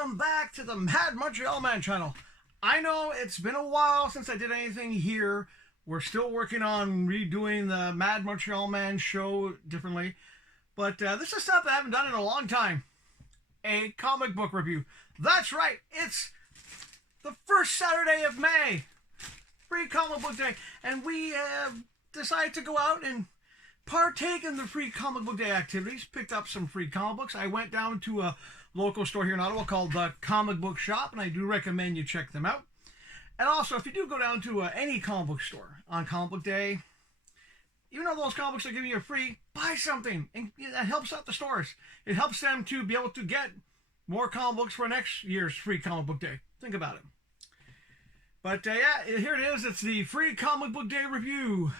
welcome back to the Mad Montreal Man channel. I know it's been a while since I did anything here. We're still working on redoing the Mad Montreal Man show differently. But this is stuff I haven't done in a long time. A comic book review. That's right, it's the first Saturday of May. Free comic book day. And we decided to go out and partake in the free comic book day activities. Picked up some free comic books. I went down to a local store here in Ottawa called the Comic Book Shop, and I do recommend you check them out. And also, if you do go down to any comic book store on comic book day, even though those comic books are giving you free, buy something, and that helps out the stores. It helps them to be able to get more comic books for next year's free comic book day. Think about it. But yeah, here it is. It's the free comic book day review.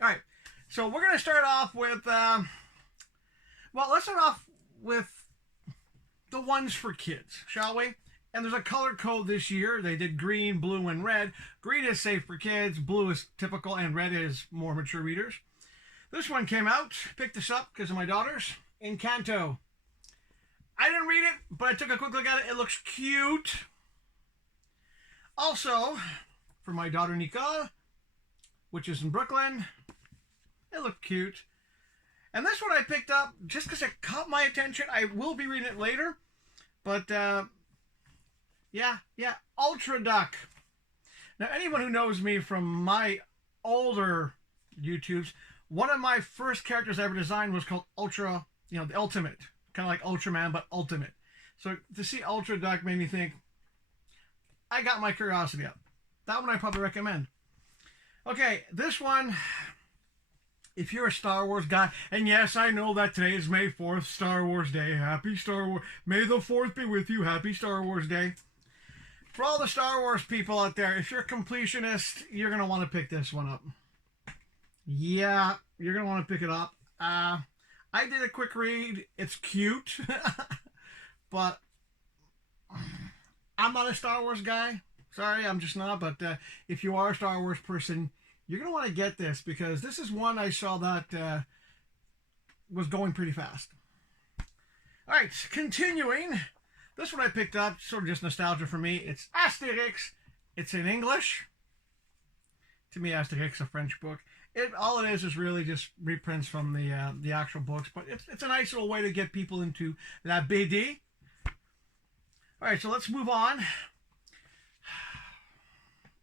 All right, so we're going to start off with, well, let's start off with the ones for kids, shall we? And there's a color code this year. They did green, blue, and red. Green is safe for kids, blue is typical, and red is more mature readers. This one came out, picked this up because of my daughters, Encanto. I didn't read it, but I took a quick look at it. It looks cute. Also, for my daughter Nika, which is in Brooklyn, it looked cute. And this one I picked up just because it caught my attention. I will be reading it later. But, yeah, Ultra Duck. Now, anyone who knows me from my older YouTubes, one of my first characters I ever designed was called Ultra, the Ultimate. Kind of like Ultraman, but Ultimate. So to see Ultra Duck made me think, I got my curiosity up. That one I probably recommend. Okay, this one, if you're a Star Wars guy, and yes, I know that today is May 4th, Star Wars Day. Happy Star Wars. May the 4th be with you. Happy Star Wars Day. For all the Star Wars people out there, if you're a completionist, you're going to want to pick this one up. Yeah, you're going to want to pick it up. I did a quick read. It's cute. But I'm not a Star Wars guy. Sorry, I'm just not. But if you are a Star Wars person, you're going to want to get this because this is one I saw that was going pretty fast. All right, continuing. This one I picked up, sort of just nostalgia for me. It's Asterix. It's in English. To me, Asterix is a French book. All it is really just reprints from the actual books, but it's a nice little way to get people into La BD. All right, so let's move on.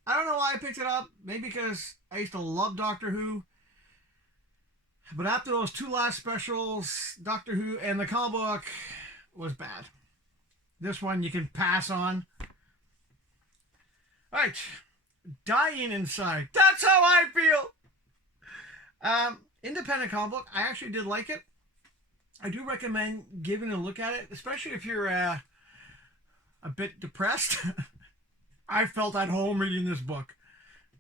I don't know why I picked it up. Maybe because I used to love Doctor Who. But after those two last specials, Doctor Who and the comic book was bad. This one you can pass on. All right. Dying Inside. That's how I feel. Independent comic book. I actually did like it. I do recommend giving a look at it, especially if you're a bit depressed. I felt at home reading this book.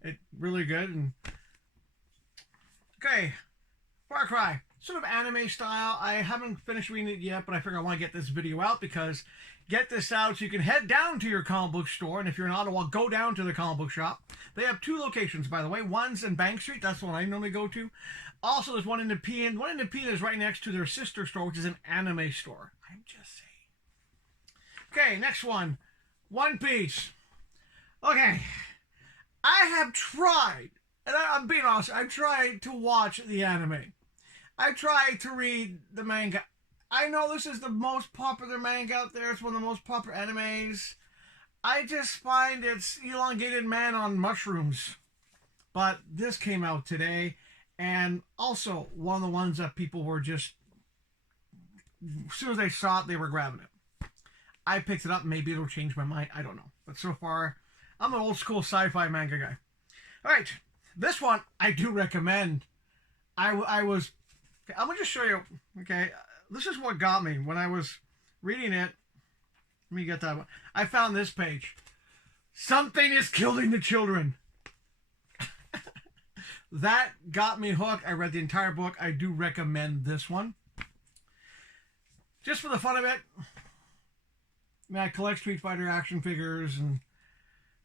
It's really good. And okay, Far Cry. Sort of anime style. I haven't finished reading it yet, but I figure I want to get this video out because get this out so you can head down to your comic book store. And if you're in Ottawa, go down to the comic book shop. They have two locations, by the way. One's in Bank Street. That's the one I normally go to. Also, there's one in Nepean. One in Nepean is right next to their sister store, which is an anime store. I'm just saying. Okay, next one. One Piece. Okay. I have tried, and I'm being honest, I've tried to watch the anime. I tried to read the manga. I know this is the most popular manga out there. It's one of the most popular animes. I just find it's elongated man on mushrooms. But this came out today. And also one of the ones that people were just, as soon as they saw it, they were grabbing it. I picked it up. Maybe it'll change my mind. I don't know. But so far, I'm an old school sci-fi manga guy. All right. This one I do recommend. I'm going to just show you. Okay. This is what got me when I was reading it. Let me get that one. I found this page. Something is killing the children. That got me hooked. I read the entire book. I do recommend this one. Just for the fun of it. I collect Street Fighter action figures, and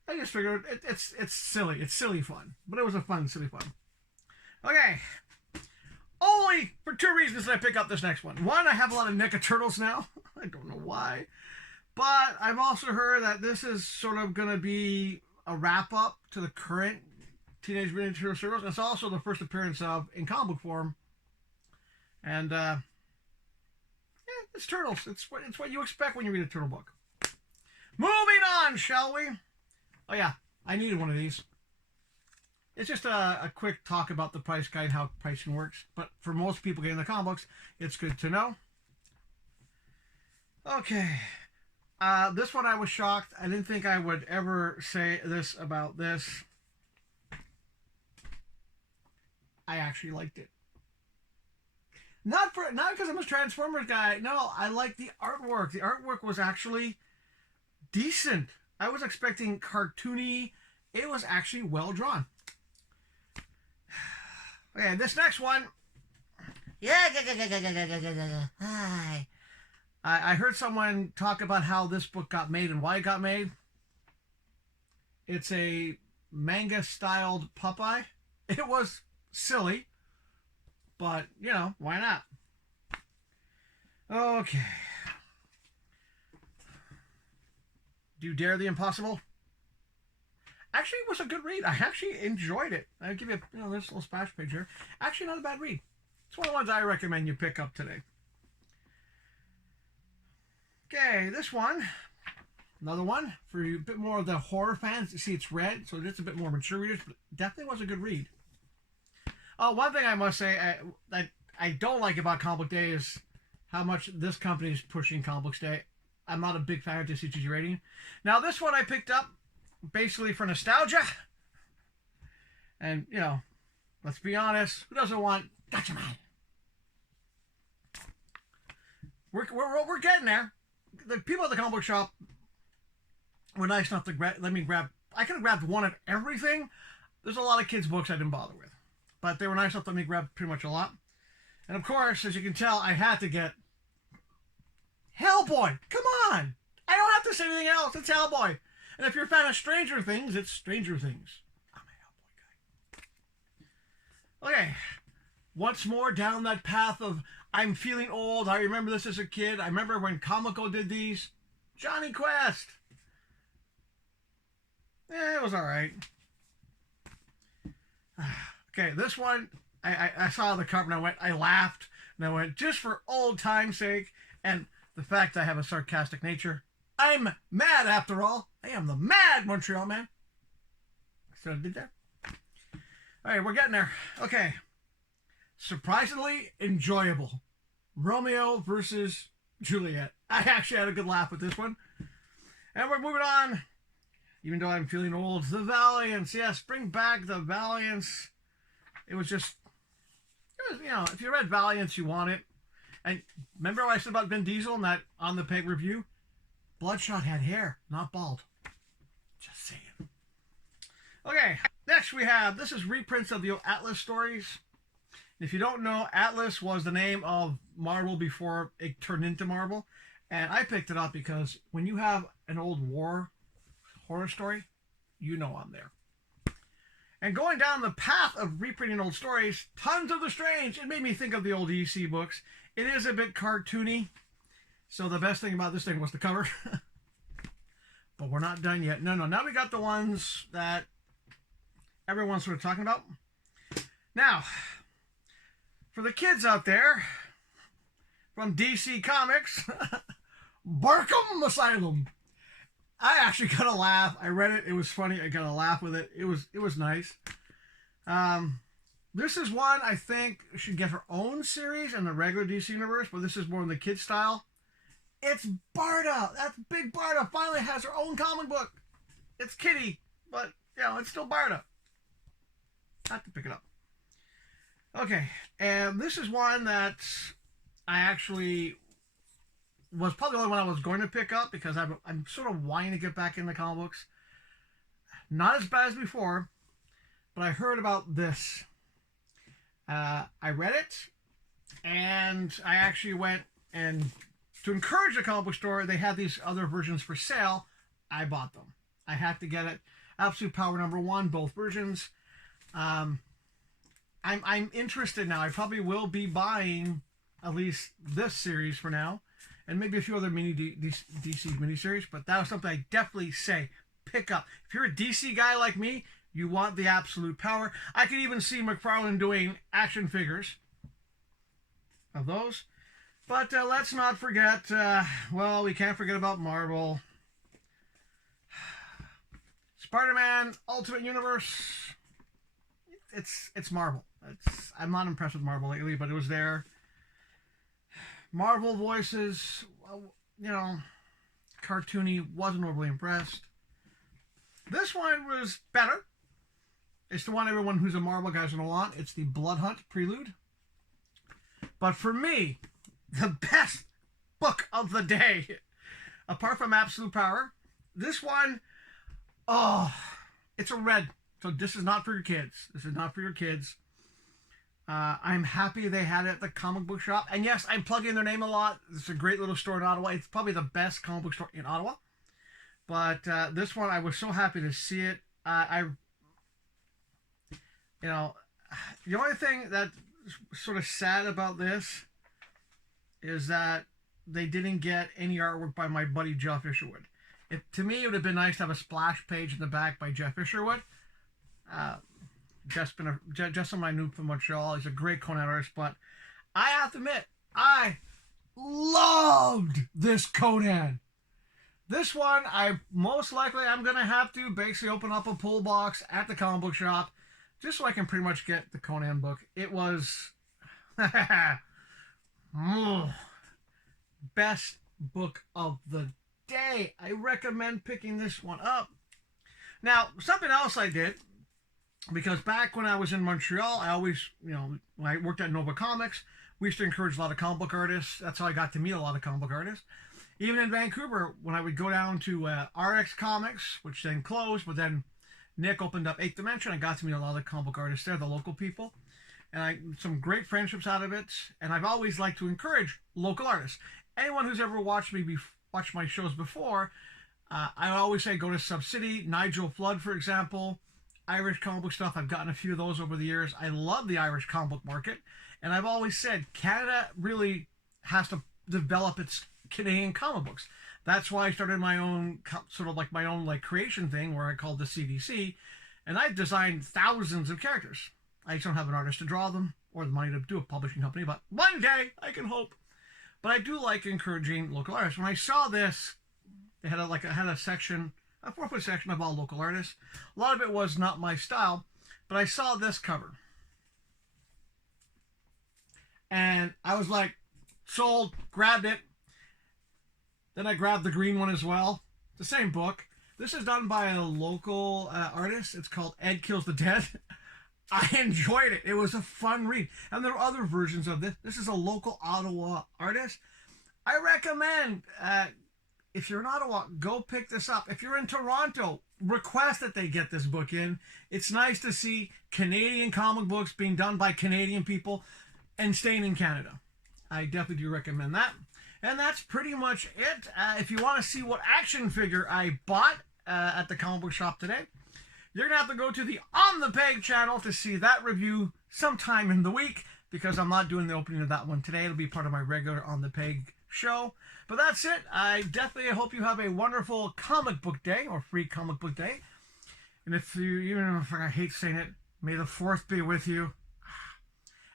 I just figured it's silly. It's silly fun. But it was a fun, silly fun. Okay. Only for two reasons did I pick up this next one. One, I have a lot of NECA Turtles now. I don't know why. But I've also heard that this is sort of going to be a wrap up to the current Teenage Mutant Ninja Turtles series. It's also the first appearance of in comic book form. And yeah, it's Turtles. It's what you expect when you read a Turtle book. Moving on, shall we? Oh yeah, I needed one of these. It's just a quick talk about the price guide, how pricing works. But for most people getting the comic books, it's good to know. Okay. This one I was shocked. I didn't think I would ever say this about this. I actually liked it. Not because I'm a Transformers guy. No, I liked the artwork. The artwork was actually decent. I was expecting cartoony. It was actually well drawn. Okay, this next one. Yeah. Hi. I heard someone talk about how this book got made and why it got made. It's a manga-styled Popeye. It was silly, but, you know, why not? Okay. Do you dare the impossible? Actually, it was a good read. I actually enjoyed it. I'll give you this little splash page here. Actually, not a bad read. It's one of the ones I recommend you pick up today. Okay, this one, another one for a bit more of the horror fans. You see, it's red, so it's a bit more mature readers, but definitely was a good read. Oh, one thing I must say that I don't like about Comic Book Day is how much this company is pushing Comic Book Day. I'm not a big fan of the CGG rating. Now, this one I picked up basically for nostalgia. And, you know, let's be honest, who doesn't want Gotcha Man? We're getting there. The people at the comic book shop were nice enough to let me grab. I could have grabbed one of everything. There's a lot of kids' books I didn't bother with, but they were nice enough to let me grab pretty much a lot. And of course, as you can tell, I had to get Hellboy. Come on, I don't have to say anything else. It's Hellboy. And if you're a fan of Stranger Things, it's Stranger Things. I'm a Hellboy guy. Okay, once more down that path of I'm feeling old. I remember this as a kid. I remember when Comico did these. Johnny Quest. It was all right. Okay, this one, I saw the cover and I laughed. And I went, just for old time's sake, and the fact I have a sarcastic nature, I'm mad after all. I am the mad Montreal man. So I did that. All right, we're getting there. Okay. Surprisingly enjoyable. Romeo versus Juliet. I actually had a good laugh with this one. And we're moving on. Even though I'm feeling old, the Valiants. Yes, bring back the Valiants. It was, you know, if you read Valiants, you want it. And remember what I said about Vin Diesel in that On the Peg review? Bloodshot had hair, not bald. Just saying. Okay, next we have, this is reprints of the Atlas stories. If you don't know, Atlas was the name of Marvel before it turned into Marvel. And I picked it up because when you have an old war horror story, you know I'm there. And going down the path of reprinting old stories, Tons of the Strange, it made me think of the old EC books. It is a bit cartoony. So the best thing about this thing was the cover. But we're not done yet. No, now we got the ones that everyone's sort of talking about. Now, for the kids out there, from DC Comics, Barkham Asylum. I actually got a laugh. I read it. It was funny. I got a laugh with it. It was nice. This is one I think should get her own series in the regular DC universe, but this is more in the kids style. It's Barda. That big Barda finally has her own comic book. It's Kitty, but you know it's still Barda. I have to pick it up. Okay, and this is one that I actually was probably the only one I was going to pick up because I'm sort of wanting to get back into comic books. Not as bad as before, but I heard about this. I read it, and I actually went and to encourage the comic book store, they had these other versions for sale. I bought them. I had to get it. Absolute Power #1, both versions. I'm interested now. I probably will be buying at least this series for now. and maybe a few other DC miniseries. But that was something I definitely say pick up. If you're a DC guy like me, you want the absolute power. I could even see McFarlane doing action figures of those. But let's not forget, well, we can't forget about Marvel. Spider-Man Ultimate Universe. It's Marvel. I'm not impressed with Marvel lately, but it was there. Marvel voices, you know, cartoony, wasn't overly impressed. This one was better. It's the one everyone who's a Marvel guy's going to want. It's the Blood Hunt Prelude. But for me, the best book of the day, apart from Absolute Power, this one, oh, it's a red. So this is not for your kids. This is not for your kids. I'm happy they had it at the comic book shop. And yes, I'm plugging their name a lot. It's a great little store in Ottawa. It's probably the best comic book store in Ottawa. But this one, I was so happy to see it. You know, the only thing that's sort of sad about this is that they didn't get any artwork by my buddy Jeff Isherwood. To me, it would have been nice to have a splash page in the back by Jeff Isherwood. Just someone I knew from Montreal. He's a great Conan artist, but I have to admit, I loved this Conan. This one, I'm going to have to basically open up a pull box at the comic book shop just so I can pretty much get the Conan book. It was best book of the day. I recommend picking this one up. Now, something else I did, because back when I was in Montreal, I always, when I worked at Nova Comics, we used to encourage a lot of comic book artists. That's how I got to meet a lot of comic book artists. Even in Vancouver, when I would go down to RX Comics, which then closed, but then Nick opened up 8th Dimension, I got to meet a lot of the comic book artists there, the local people. And some great friendships out of it. And I've always liked to encourage local artists. Anyone who's ever watched my shows before, I always say go to Subcity, Nigel Flood, for example, Irish comic book stuff. I've gotten a few of those over the years. I love the Irish comic book market. And I've always said Canada really has to develop its Canadian comic books. That's why I started my own creation thing where I called the CDC, and I've designed thousands of characters. I just don't have an artist to draw them or the money to do a publishing company, but one day I can hope. But I do like encouraging local artists. When I saw this, they had a section, a 4-foot section of all local artists. A lot of it was not my style, but I saw this cover. And I was like, sold, grabbed it. Then I grabbed the green one as well. The same book. This is done by a local artist. It's called Ed Kills the Dead. I enjoyed it. It was a fun read. And there are other versions of this. This is a local Ottawa artist. I recommend, if you're in Ottawa, go pick this up. If you're in Toronto, request that they get this book in. It's nice to see Canadian comic books being done by Canadian people and staying in Canada. I definitely do recommend that. And that's pretty much it. If you want to see what action figure I bought at the comic book shop today, you're going to have to go to the On the Peg channel to see that review sometime in the week, because I'm not doing the opening of that one today. It'll be part of my regular On the Peg show. But that's it. I definitely hope you have a wonderful comic book day, or free comic book day. And if you, even if I hate saying it, may the 4th be with you.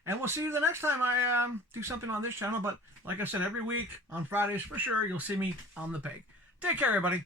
And we'll see you the next time I do something on this channel. But like I said, every week on Fridays for sure, you'll see me on the peg. Take care, everybody.